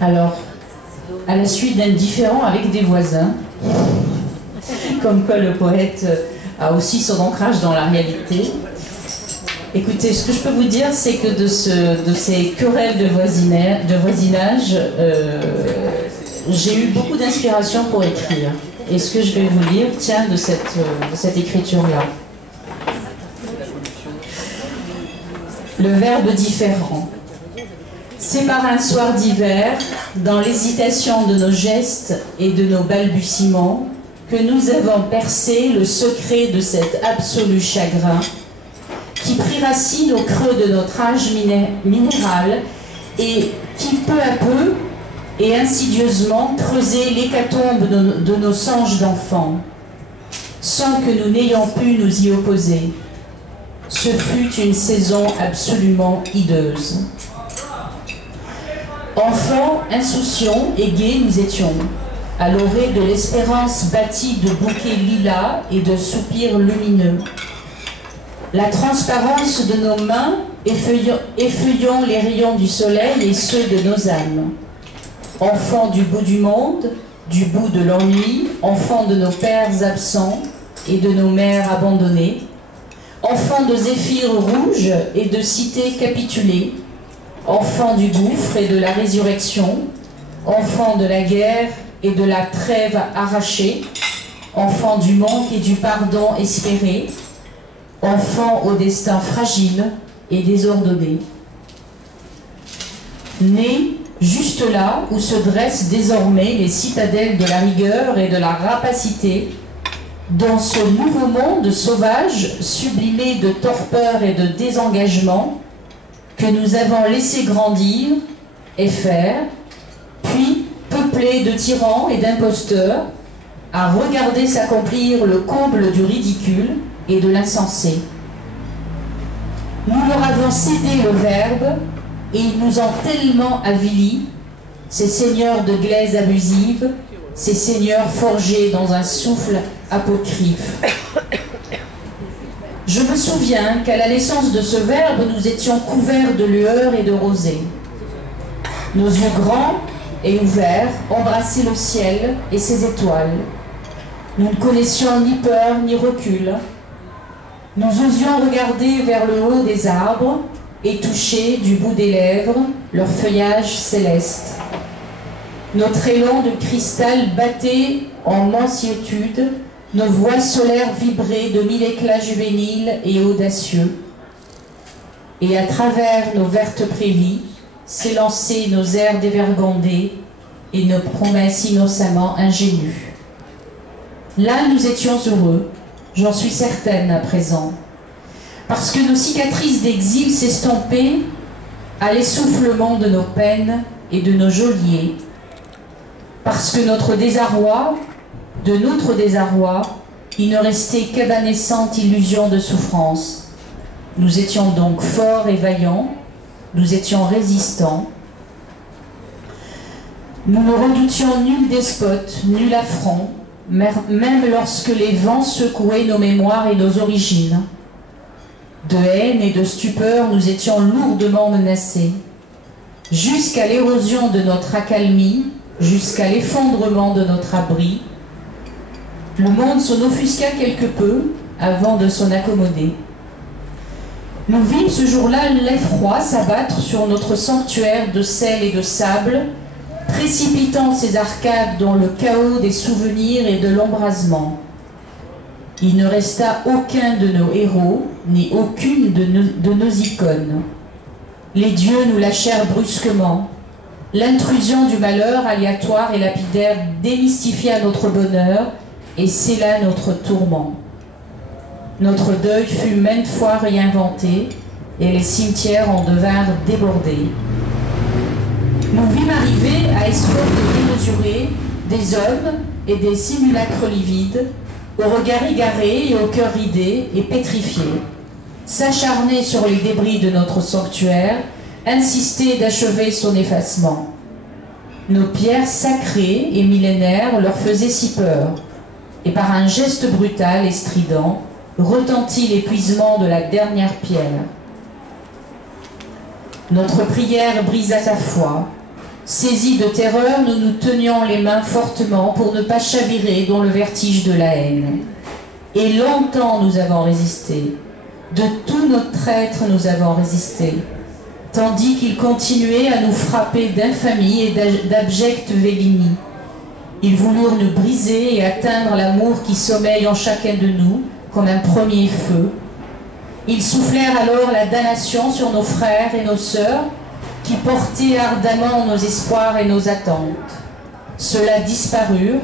Alors, à la suite d'un différend avec des voisins, comme quoi le poète a aussi son ancrage dans la réalité. Écoutez, ce que je peux vous dire, c'est que de ces querelles de voisinage, j'ai eu beaucoup d'inspiration pour écrire. Et ce que je vais vous lire tient de cette écriture-là. Le verbe différent. C'est par un soir d'hiver, dans l'hésitation de nos gestes et de nos balbutiements, que nous avons percé le secret de cet absolu chagrin qui prit racine au creux de notre âge minéral et qui peu à peu et insidieusement creusait l'hécatombe de nos songes d'enfants, sans que nous n'ayons pu nous y opposer. Ce fut une saison absolument hideuse. Enfants, insouciants et gais nous étions, à l'orée de l'espérance bâtie de bouquets lilas et de soupirs lumineux. La transparence de nos mains effeuillant les rayons du soleil et ceux de nos âmes. Enfants du bout du monde, du bout de l'ennui, enfants de nos pères absents et de nos mères abandonnées, enfants de zéphyrs rouges et de cités capitulées, enfants du gouffre et de la résurrection, enfants de la guerre et de la trêve arrachée, enfants du manque et du pardon espéré, enfants au destin fragile et désordonné. Nés juste là où se dressent désormais les citadelles de la rigueur et de la rapacité, dans ce nouveau monde sauvage, sublimé de torpeur et de désengagement, que nous avons laissé grandir et faire, puis peuplé de tyrans et d'imposteurs, à regarder s'accomplir le comble du ridicule et de l'insensé. Nous leur avons cédé le verbe et ils nous ont tellement avilis, ces seigneurs de glaise abusive, ces seigneurs forgés dans un souffle apocryphe. Je me souviens qu'à la naissance de ce verbe, nous étions couverts de lueur et de rosée. Nos yeux grands et ouverts embrassaient le ciel et ses étoiles. Nous ne connaissions ni peur ni recul. Nous osions regarder vers le haut des arbres et toucher du bout des lèvres leur feuillage céleste. Notre élan de cristal battait en mansuétude, nos voix solaires vibraient de mille éclats juvéniles et audacieux. Et à travers nos vertes prairies s'élançaient nos airs dévergondés et nos promesses innocemment ingénues. Là, nous étions heureux, j'en suis certaine à présent, parce que nos cicatrices d'exil s'estompaient à l'essoufflement de nos peines et de nos geôliers, parce que de notre désarroi, il ne restait qu'évanescente illusion de souffrance. Nous étions donc forts et vaillants, nous étions résistants. Nous ne redoutions nul despote, nul affront, même lorsque les vents secouaient nos mémoires et nos origines. De haine et de stupeur, nous étions lourdement menacés, jusqu'à l'érosion de notre accalmie, jusqu'à l'effondrement de notre abri. Le monde s'en offusqua quelque peu avant de s'en accommoder. Nous vîmes ce jour-là l'effroi s'abattre sur notre sanctuaire de sel et de sable, précipitant ces arcades dans le chaos des souvenirs et de l'embrasement. Il ne resta aucun de nos héros, ni aucune de nos icônes. Les dieux nous lâchèrent brusquement. L'intrusion du malheur aléatoire et lapidaire démystifia notre bonheur et scella notre tourment. Notre deuil fut maintes fois réinventé et les cimetières en devinrent débordés. Nous vîmes arriver à escorte démesurée des hommes et des simulacres livides, au regard égaré et au cœur ridé et pétrifié, s'acharner sur les débris de notre sanctuaire, insister d'achever son effacement. Nos pierres sacrées et millénaires leur faisaient si peur, et par un geste brutal et strident, retentit l'épuisement de la dernière pierre. Notre prière brisa sa foi, Saisis de terreur, nous nous tenions les mains fortement pour ne pas chavirer dans le vertige de la haine. Et longtemps nous avons résisté. De tous nos traîtres nous avons résisté, tandis qu'ils continuaient à nous frapper d'infamie et d'abjecte vélinie. Ils voulurent nous briser et atteindre l'amour qui sommeille en chacun de nous comme un premier feu. Ils soufflèrent alors la damnation sur nos frères et nos sœurs qui portaient ardemment nos espoirs et nos attentes. Ceux-là disparurent,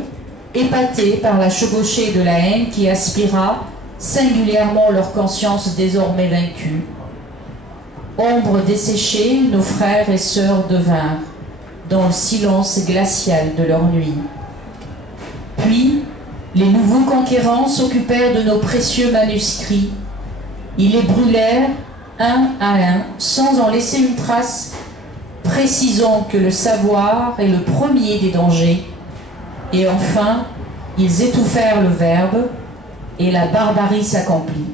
épatés par la chevauchée de la haine qui aspira singulièrement leur conscience désormais vaincue. Ombre desséchée, nos frères et sœurs devinrent, dans le silence glacial de leur nuit. Puis, les nouveaux conquérants s'occupèrent de nos précieux manuscrits. Ils les brûlèrent un à un, sans en laisser une trace, précisant que le savoir est le premier des dangers. Et enfin, ils étouffèrent le verbe, et la barbarie s'accomplit.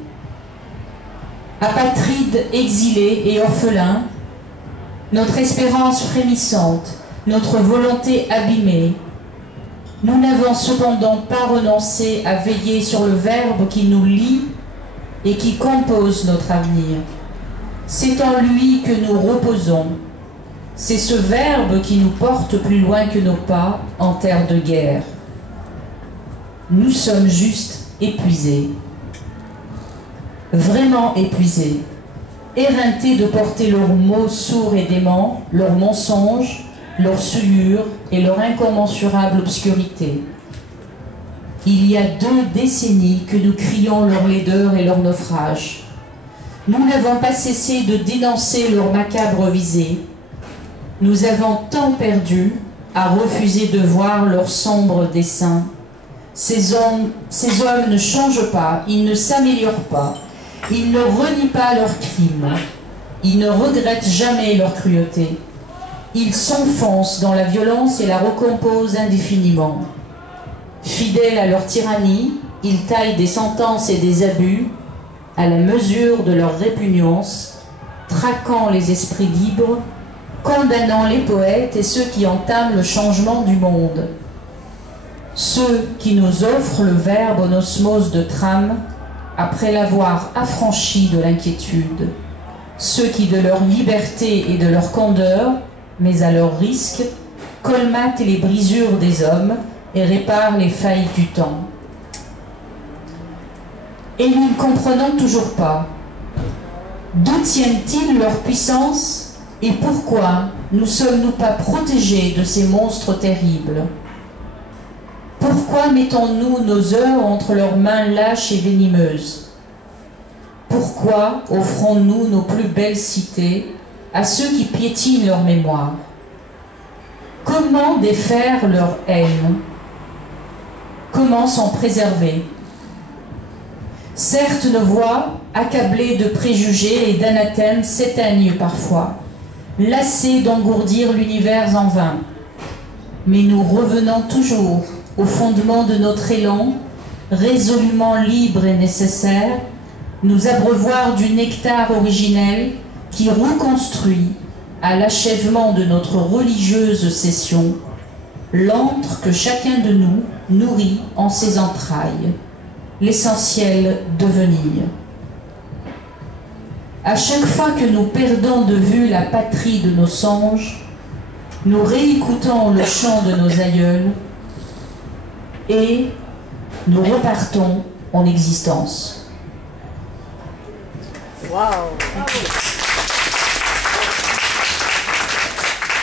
Apatrides, exilés et orphelins, notre espérance frémissante, notre volonté abîmée, nous n'avons cependant pas renoncé à veiller sur le verbe qui nous lie et qui compose notre avenir. C'est en lui que nous reposons. C'est ce verbe qui nous porte plus loin que nos pas en terre de guerre. Nous sommes juste épuisés. Vraiment épuisés, éreintés de porter leurs mots sourds et déments, leurs mensonges, leurs souillures et leur incommensurable obscurité. Il y a 2 décennies que nous crions leur laideur et leur naufrage. Nous n'avons pas cessé de dénoncer leur macabre visée. Nous avons tant perdu à refuser de voir leur sombre dessein. Ces hommes ne changent pas, ils ne s'améliorent pas, ils ne renient pas leurs crimes, ils ne regrettent jamais leur cruauté. Ils s'enfoncent dans la violence et la recomposent indéfiniment. Fidèles à leur tyrannie, ils taillent des sentences et des abus à la mesure de leur répugnance, traquant les esprits libres, condamnant les poètes et ceux qui entament le changement du monde. Ceux qui nous offrent le verbe en osmose de trame, après l'avoir affranchi de l'inquiétude. Ceux qui, de leur liberté et de leur candeur, mais à leur risque, colmatent les brisures des hommes et réparent les failles du temps. Et nous ne comprenons toujours pas. D'où tiennent-ils leur puissance et pourquoi ne sommes-nous pas protégés de ces monstres terribles? Pourquoi mettons-nous nos heures entre leurs mains lâches et venimeuses? Pourquoi offrons-nous nos plus belles cités à ceux qui piétinent leur mémoire? Comment défaire leur haine? Comment s'en préserver? Certes, nos voix, accablées de préjugés et d'anathèmes, s'éteignent parfois, lassées d'engourdir l'univers en vain. Mais nous revenons toujours au fondement de notre élan, résolument libre et nécessaire, nous abreuvoir du nectar originel qui reconstruit, à l'achèvement de notre religieuse session, l'antre que chacun de nous nourrit en ses entrailles, l'essentiel devenir. À chaque fois que nous perdons de vue la patrie de nos songes, nous réécoutons le chant de nos aïeuls et nous repartons en existence. Wow.